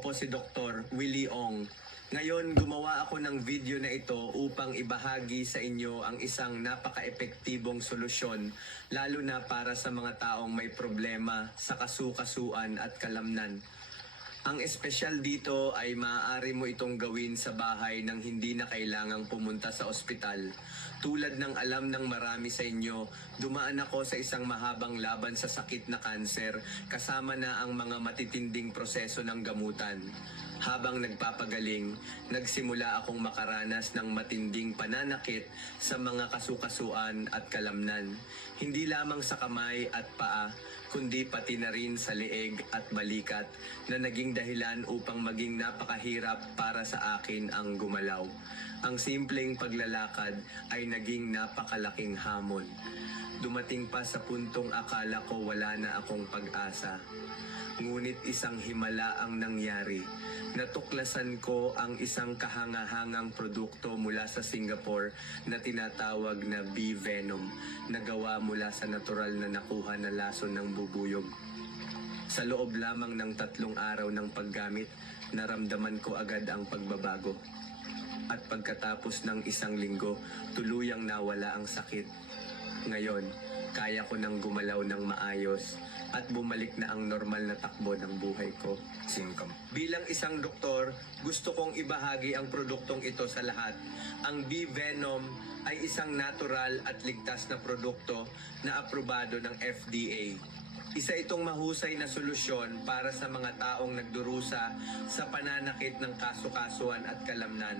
Ako po si Dr. Willie Ong. Ngayon, gumawa ako ng video na ito upang ibahagi sa inyo ang isang napaka-epektibong solusyon, lalo na para sa mga taong may problema sa kasukasuan at kalamnan. Ang espesyal dito ay maaari mo itong gawin sa bahay nang hindi na kailangang pumunta sa ospital. Tulad ng alam ng marami sa inyo, dumaan ako sa isang mahabang laban sa sakit na kanser, kasama na ang mga matitinding proseso ng gamutan. Habang nagpapagaling, nagsimula akong makaranas ng matinding pananakit sa mga kasukasuan at kalamnan. Hindi lamang sa kamay at paa, kundi pati na rin sa leeg at balikat na naging dahilan upang maging napakahirap para sa akin ang gumalaw. Ang simpleng paglalakad ay naging napakalaking hamon. Dumating pa sa puntong akala ko wala na akong pag-asa. Ngunit isang himala ang nangyari. Natuklasan ko ang isang kahangahangang produkto mula sa Singapore na tinatawag na bee venom na gawa mula sa natural na nakuha na lason ng bubuyog. Sa loob lamang ng 3 araw ng paggamit, naramdaman ko agad ang pagbabago. At pagkatapos ng 1 linggo, tuluyang nawala ang sakit. Ngayon, kaya ko nang gumalaw ng maayos at bumalik na ang normal na takbo ng buhay ko. Bilang isang doktor, gusto kong ibahagi ang produktong ito sa lahat. Ang bee venom ay isang natural at ligtas na produkto na aprobado ng FDA. Isa itong mahusay na solusyon para sa mga taong nagdurusa sa pananakit ng kasukasuan at kalamnan.